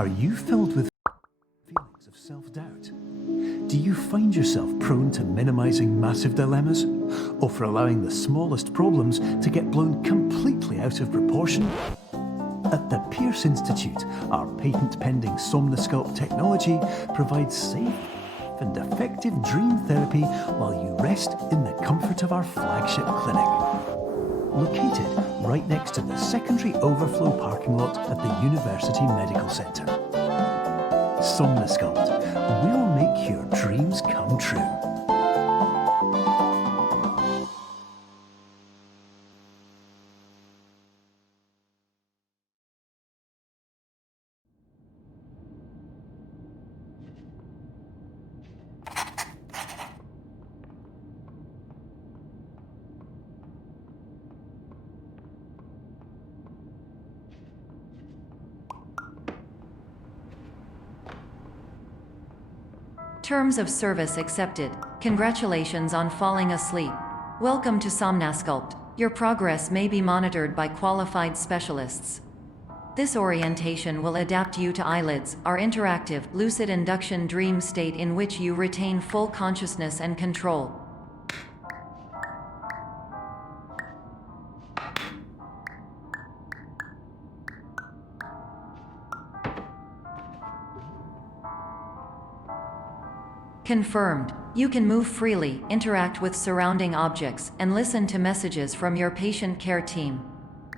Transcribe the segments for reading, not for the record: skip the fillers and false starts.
Are you filled with feelings of self-doubt? Do you find yourself prone to minimizing massive dilemmas, or for allowing the smallest problems to get blown completely out of proportion? At the Pierce Institute, our patent-pending Somnosculpt technology provides safe and effective dream therapy while you rest in the comfort of our flagship clinic. Located right next to the secondary overflow parking lot at the University Medical Centre. Somnosculpt, we'll make your dreams come true. Terms of service accepted. Congratulations on falling asleep. Welcome to Somnosculpt. Your progress may be monitored by qualified specialists. This orientation will adapt you to eyelids, our interactive, lucid induction dream state in which you retain full consciousness and control. Confirmed. You can move freely, interact with surrounding objects, and listen to messages from your patient care team.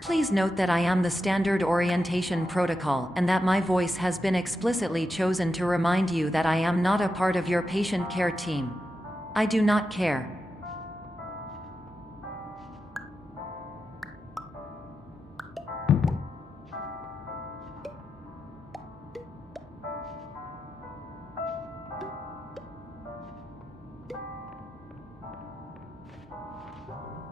Please note that I am the standard orientation protocol and that my voice has been explicitly chosen to remind you that I am not a part of your patient care team. I do not care.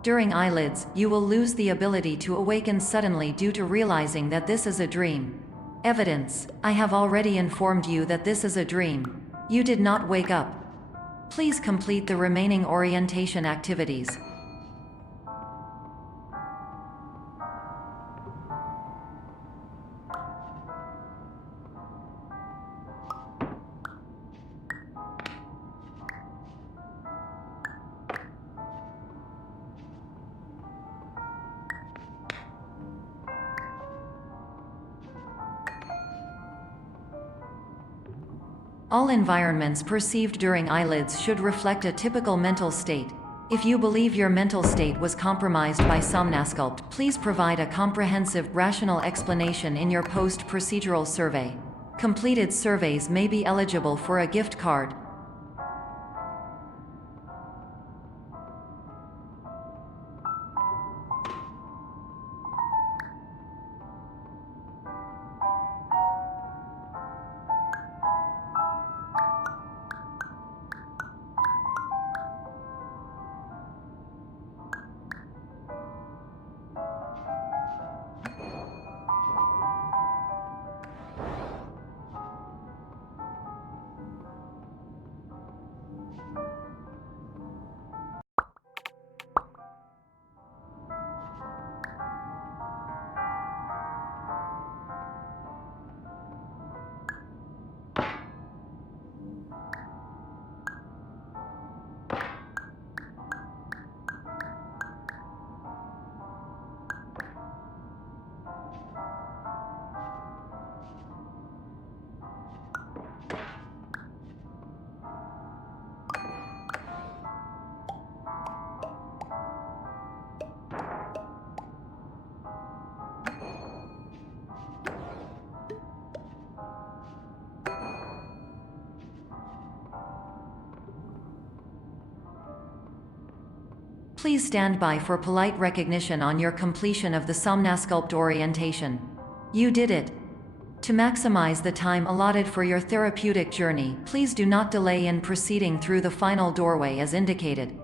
During eyelids, you will lose the ability to awaken suddenly due to realizing that this is a dream. Evidence: I have already informed you that this is a dream. You did not wake up. Please complete the remaining orientation activities. All environments perceived during eyelids should reflect a typical mental state. If you believe your mental state was compromised by Somnosculpt, please provide a comprehensive, rational explanation in your post-procedural survey. Completed surveys may be eligible for a gift card. Please stand by for polite recognition on your completion of the Somnosculpt orientation. You did it. To maximize the time allotted for your therapeutic journey, please do not delay in proceeding through the final doorway as indicated.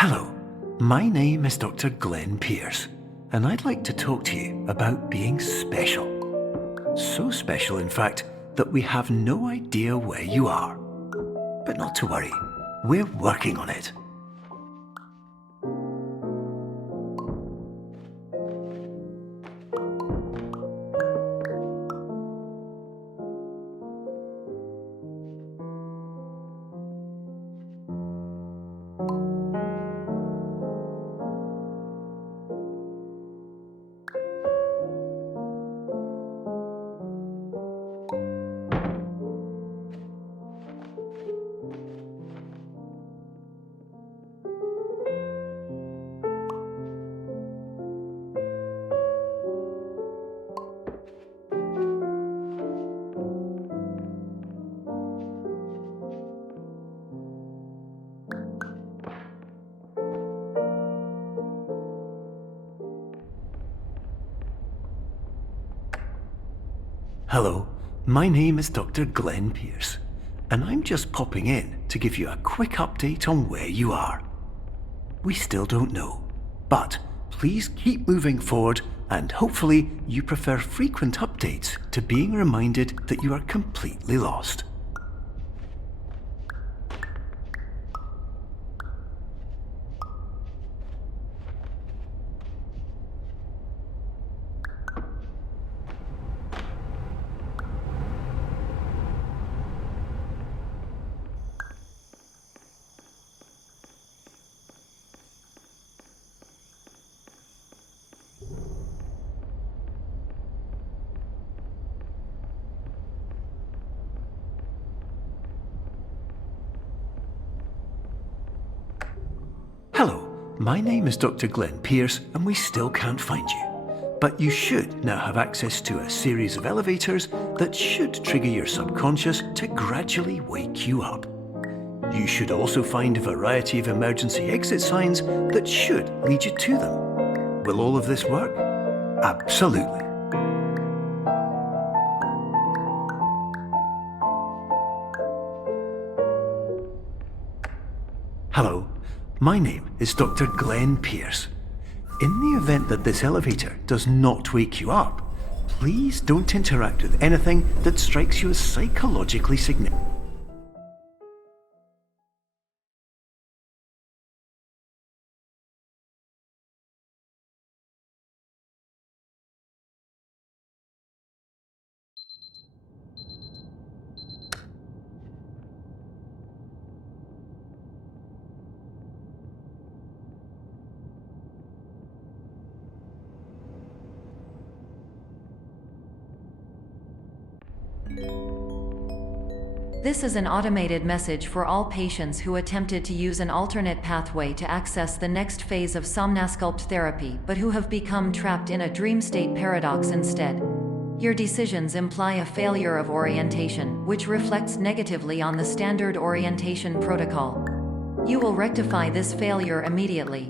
Hello, my name is Dr. Glenn Pierce, and I'd like to talk to you about being special. So special, in fact, that we have no idea where you are. But not to worry, we're working on it. Hello, my name is Dr. Glenn Pierce, and I'm just popping in to give you a quick update on where you are. We still don't know, but please keep moving forward, and hopefully you prefer frequent updates to being reminded that you are completely lost. Hello, my name is Dr. Glenn Pierce, and we still can't find you. But you should now have access to a series of elevators that should trigger your subconscious to gradually wake you up. You should also find a variety of emergency exit signs that should lead you to them. Will all of this work? Absolutely. Hello, my name is Dr. Glenn Pierce. In the event that this elevator does not wake you up, please don't interact with anything that strikes you as psychologically significant. This is an automated message for all patients who attempted to use an alternate pathway to access the next phase of somnasculpt therapy but who have become trapped in a dream state paradox instead. Your decisions imply a failure of orientation, which reflects negatively on the standard orientation protocol. You will rectify this failure immediately.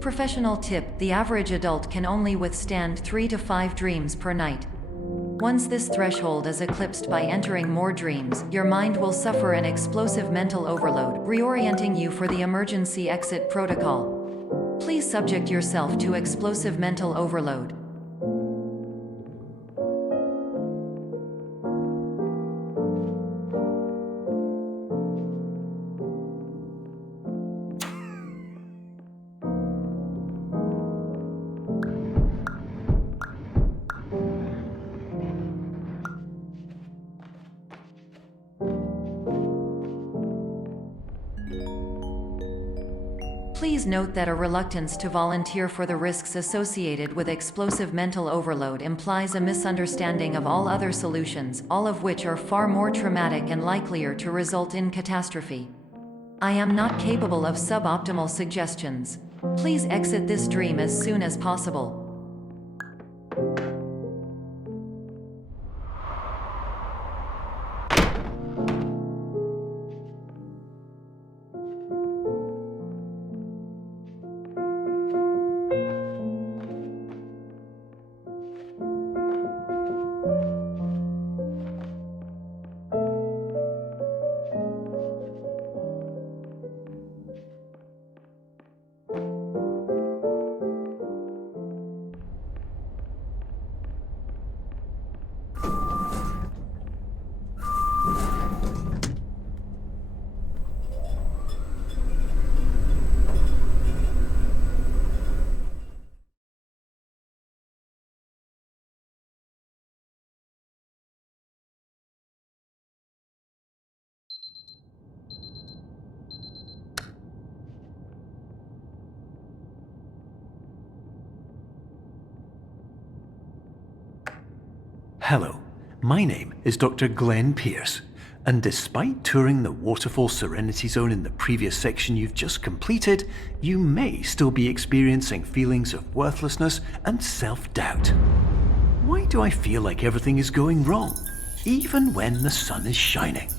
Professional tip: the average adult can only withstand 3 to 5 dreams per night. Once this threshold is eclipsed by entering more dreams, your mind will suffer an explosive mental overload, reorienting you for the emergency exit protocol. Please subject yourself to explosive mental overload. Please note that a reluctance to volunteer for the risks associated with explosive mental overload implies a misunderstanding of all other solutions, all of which are far more traumatic and likelier to result in catastrophe. I am not capable of suboptimal suggestions. Please exit this dream as soon as possible. Hello, my name is Dr. Glenn Pierce, and despite touring the Waterfall Serenity Zone in the previous section you've just completed, you may still be experiencing feelings of worthlessness and self-doubt. Why do I feel like everything is going wrong, even when the sun is shining?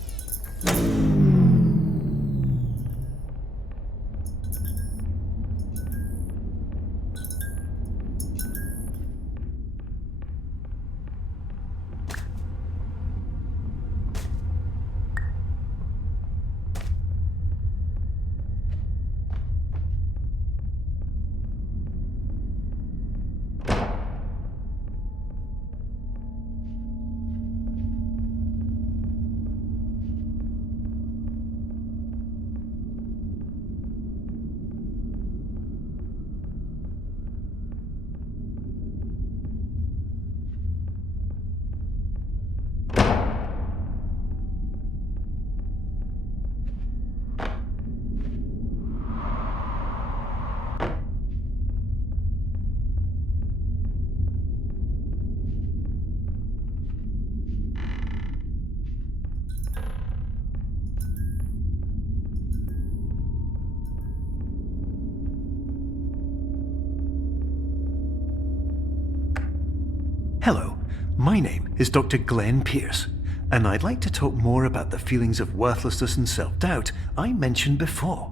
Hello, my name is Dr. Glenn Pierce, and I'd like to talk more about the feelings of worthlessness and self-doubt I mentioned before.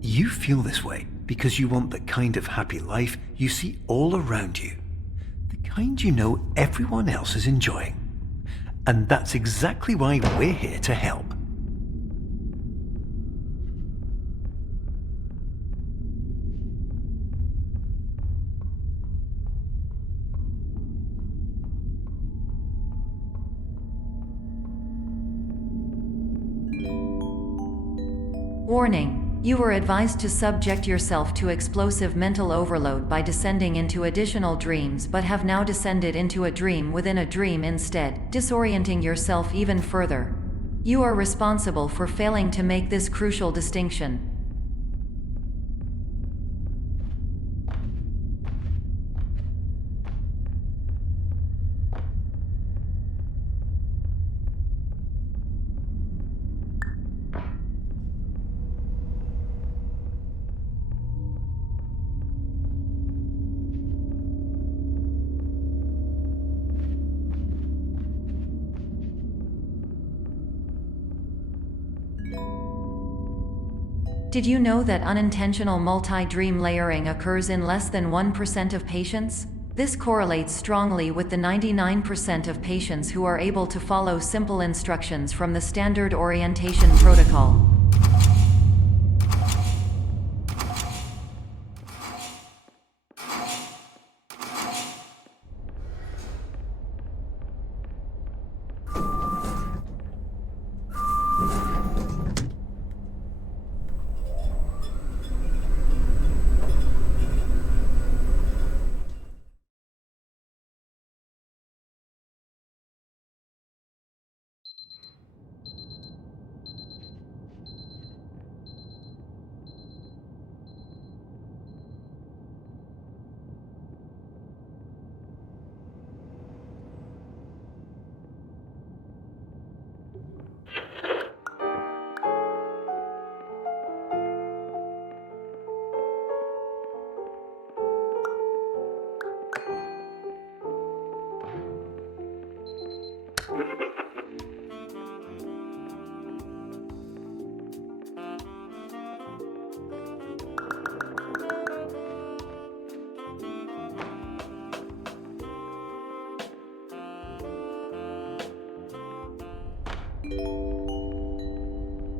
You feel this way because you want the kind of happy life you see all around you, the kind you know everyone else is enjoying. And that's exactly why we're here to help. Warning: you were advised to subject yourself to explosive mental overload by descending into additional dreams, but have now descended into a dream within a dream instead, disorienting yourself even further. You are responsible for failing to make this crucial distinction. Did you know that unintentional multi-dream layering occurs in less than 1% of patients? This correlates strongly with the 99% of patients who are able to follow simple instructions from the standard orientation protocol.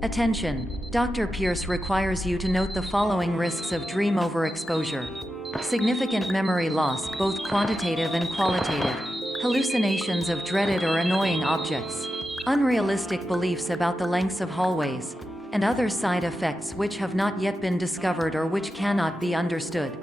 Attention! Dr. Pierce requires you to note the following risks of dream overexposure. Significant memory loss, both quantitative and qualitative. Hallucinations of dreaded or annoying objects. Unrealistic beliefs about the lengths of hallways. And other side effects which have not yet been discovered or which cannot be understood.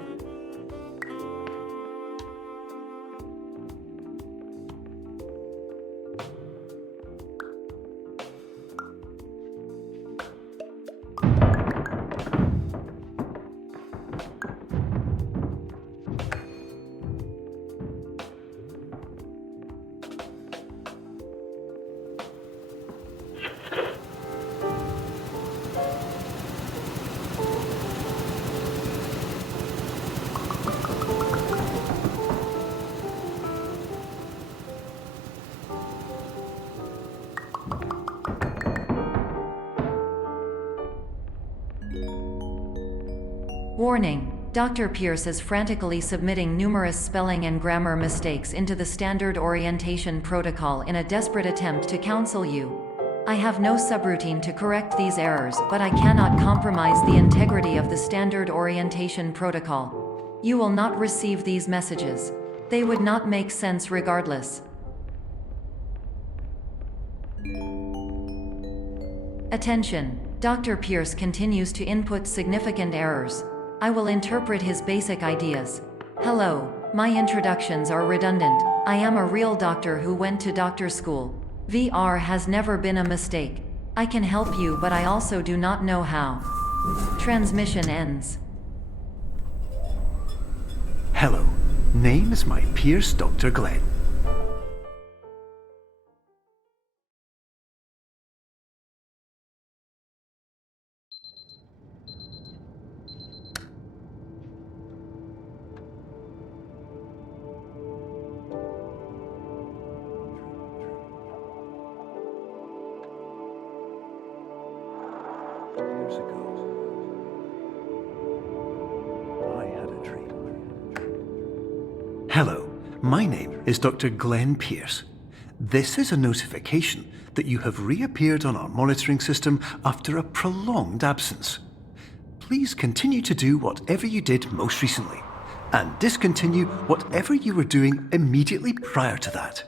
Warning! Dr. Pierce is frantically submitting numerous spelling and grammar mistakes into the standard orientation protocol in a desperate attempt to counsel you. I have no subroutine to correct these errors, but I cannot compromise the integrity of the standard orientation protocol. You will not receive these messages. They would not make sense regardless. Attention! Dr. Pierce continues to input significant errors. I will interpret his basic ideas. Hello, my introductions are redundant. I am a real doctor who went to doctor school. VR has never been a mistake. I can help you, but I also do not know how. Transmission ends. Hello, name is my Pierce Dr. Glenn. Years ago, I had a dream. Hello, my name is Dr. Glenn Pierce. This is a notification that you have reappeared on our monitoring system after a prolonged absence. Please continue to do whatever you did most recently, and discontinue whatever you were doing immediately prior to that.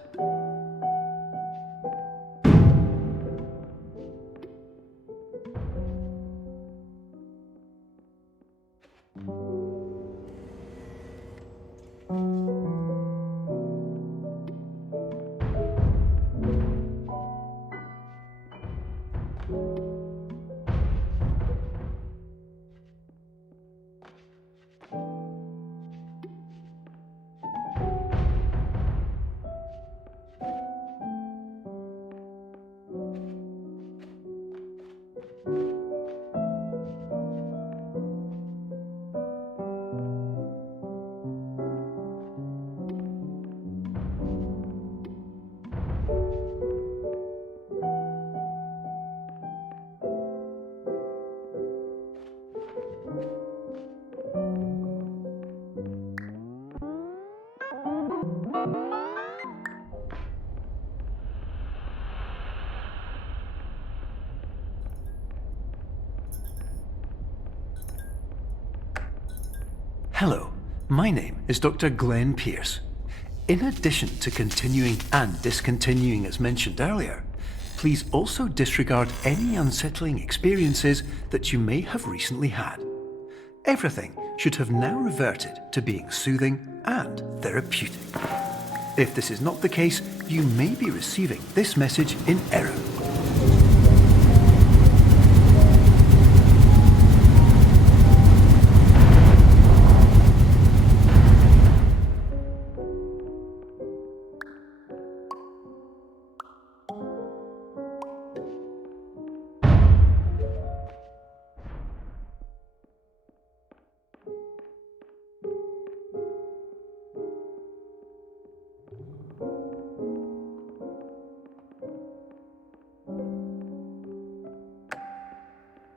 Hello, my name is Dr. Glenn Pierce. In addition to continuing and discontinuing as mentioned earlier, please also disregard any unsettling experiences that you may have recently had. Everything should have now reverted to being soothing and therapeutic. If this is not the case, you may be receiving this message in error.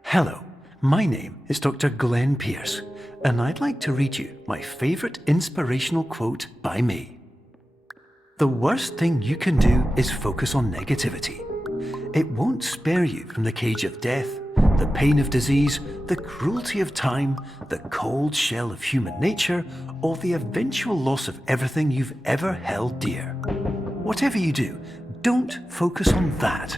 Hello, my name is Dr. Glenn Pierce, and I'd like to read you my favourite inspirational quote by me. The worst thing you can do is focus on negativity. It won't spare you from the cage of death, the pain of disease, the cruelty of time, the cold shell of human nature, or the eventual loss of everything you've ever held dear. Whatever you do, don't focus on that.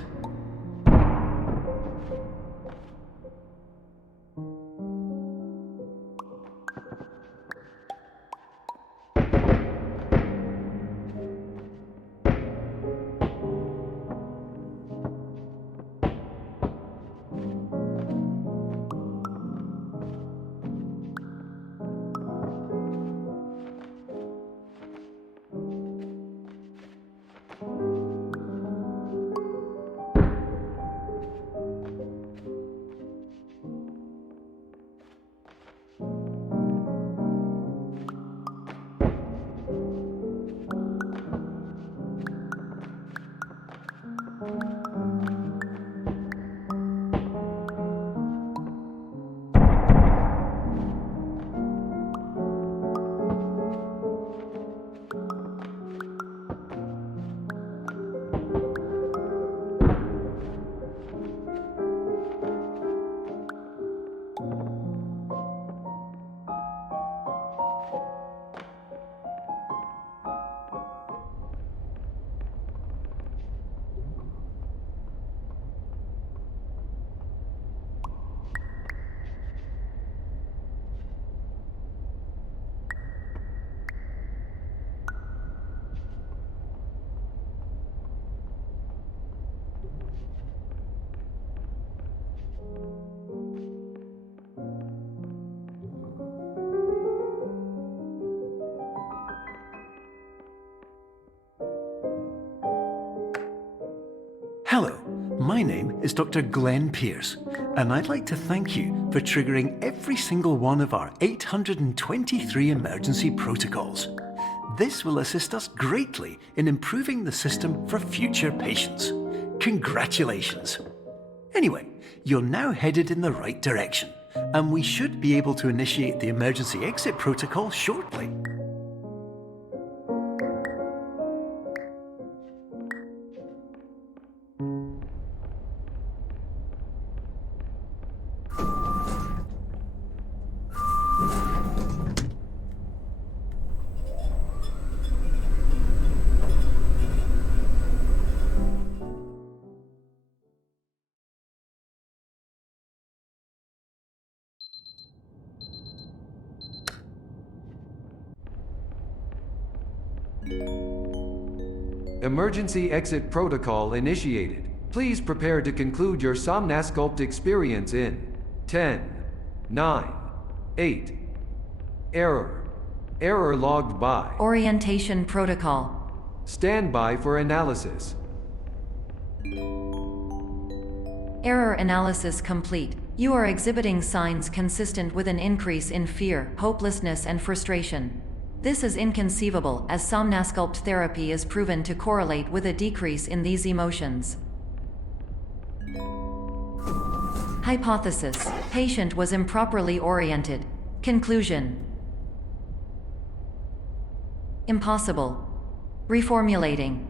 Hello, my name is Dr. Glenn Pierce, and I'd like to thank you for triggering every single one of our 823 emergency protocols. This will assist us greatly in improving the system for future patients. Congratulations! Anyway, you're now headed in the right direction, and we should be able to initiate the emergency exit protocol shortly. Emergency exit protocol initiated. Please prepare to conclude your Somnasculpt experience in 10, 9, 8. Error. Error logged by. Orientation protocol. Stand by for analysis. Error analysis complete. You are exhibiting signs consistent with an increase in fear, hopelessness, and frustration. This is inconceivable, as Somnasculpt therapy is proven to correlate with a decrease in these emotions. Hypothesis: patient was improperly oriented. Conclusion: impossible. Reformulating.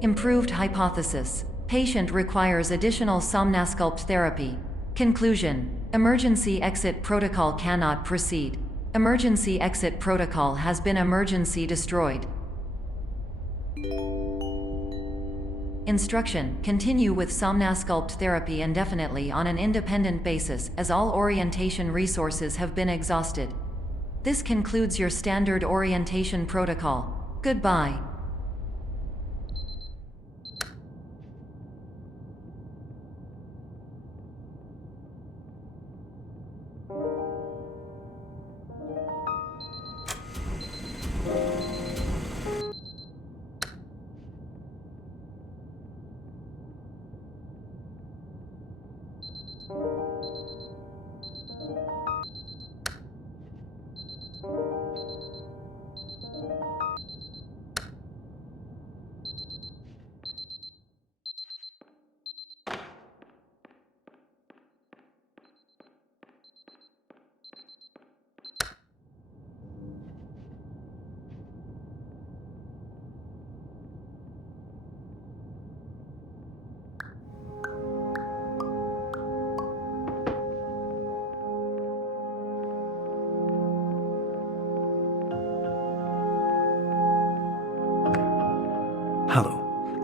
Improved hypothesis: patient requires additional Somnasculpt therapy. Conclusion: emergency exit protocol cannot proceed. Emergency exit protocol has been emergency destroyed. Instruction: continue with Somnasculpt therapy indefinitely on an independent basis, as all orientation resources have been exhausted. This concludes your standard orientation protocol. Goodbye.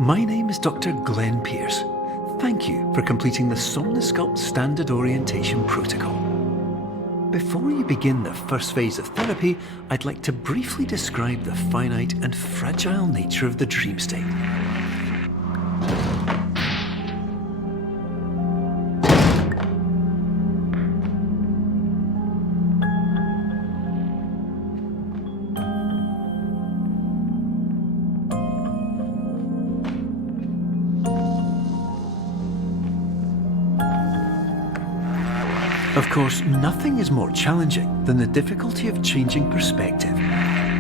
My name is Dr. Glenn Pierce. Thank you for completing the Somnosculpt Standard Orientation Protocol. Before you begin the first phase of therapy, I'd like to briefly describe the finite and fragile nature of the dream state. Of course, nothing is more challenging than the difficulty of changing perspective,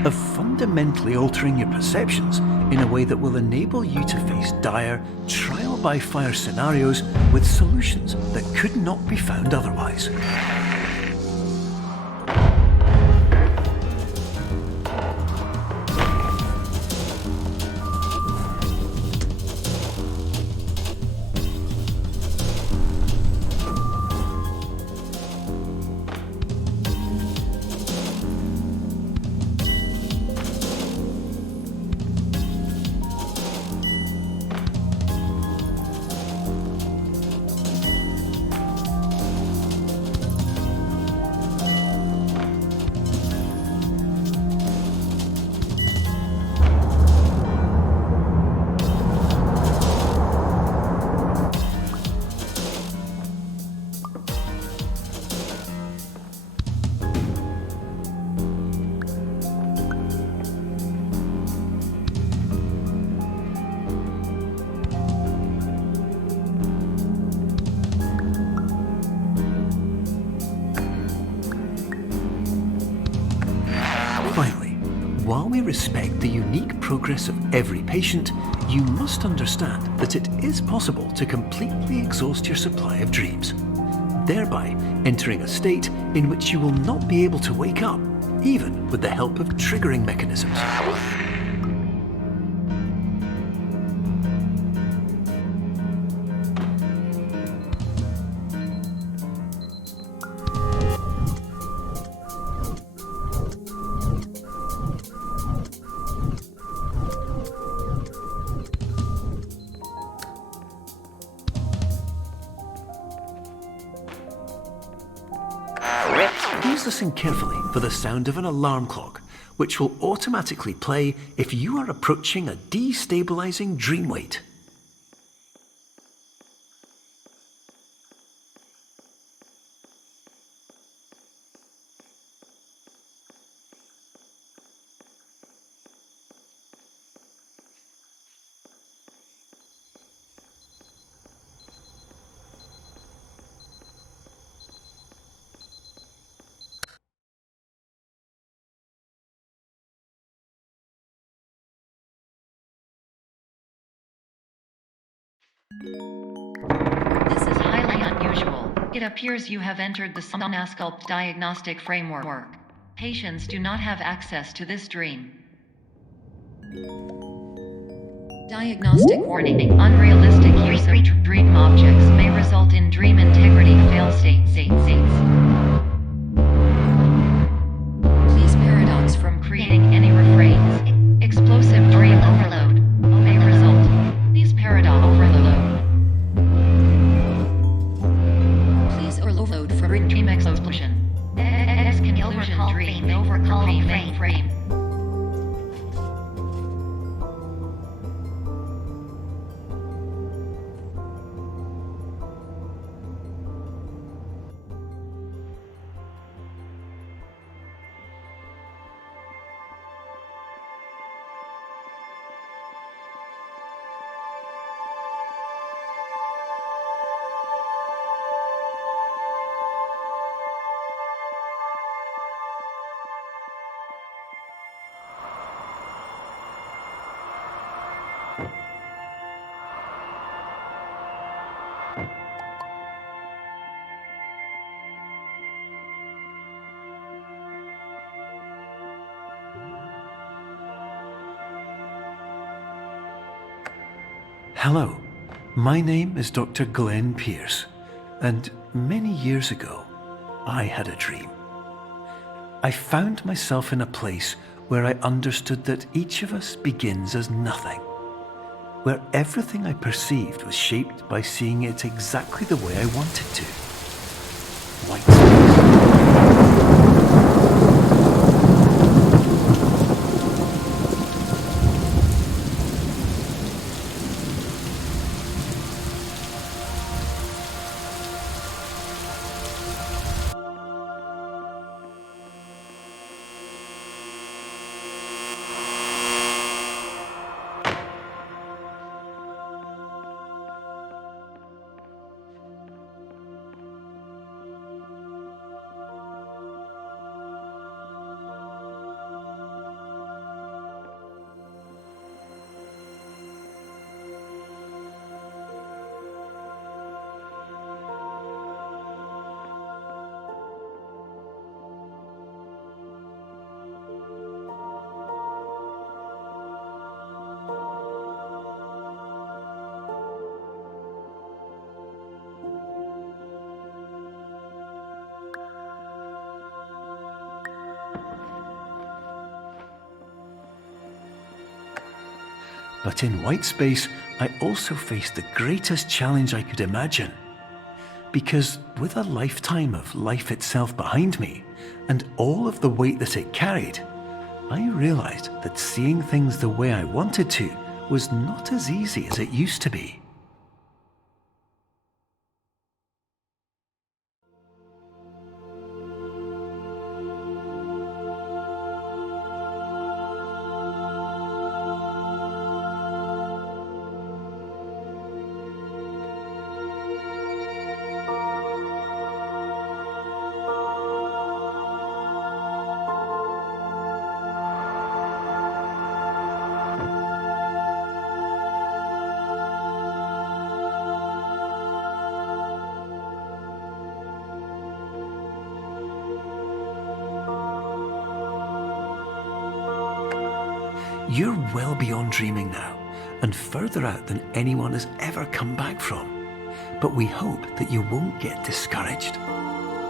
of fundamentally altering your perceptions in a way that will enable you to face dire, trial-by-fire scenarios with solutions that could not be found otherwise. Finally, while we respect the unique progress of every patient, you must understand that it is possible to completely exhaust your supply of dreams, thereby entering a state in which you will not be able to wake up, even with the help of triggering mechanisms. Please listen carefully for the sound of an alarm clock, which will automatically play if you are approaching a destabilizing dream weight. This is highly unusual. It appears you have entered the Somnosculpt diagnostic framework. Patients do not have access to this dream. Diagnostic warning. Unrealistic use of dream objects may result in dream integrity fail states. Please paradox from creating any refrains. Explosive dream overload may result. Please paradox overload. Please overload for dream explosion. Exclusion dream overcall frame. Hello, my name is Dr. Glenn Pierce, and many years ago, I had a dream. I found myself in a place where I understood that each of us begins as nothing, where everything I perceived was shaped by seeing it exactly the way I wanted to. White space. But in white space, I also faced the greatest challenge I could imagine. Because with a lifetime of life itself behind me, and all of the weight that it carried, I realized that seeing things the way I wanted to was not as easy as it used to be. You're well beyond dreaming now, and further out than anyone has ever come back from. But we hope that you won't get discouraged.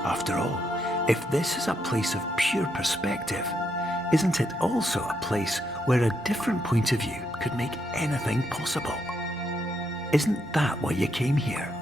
After all, if this is a place of pure perspective, isn't it also a place where a different point of view could make anything possible? Isn't that why you came here?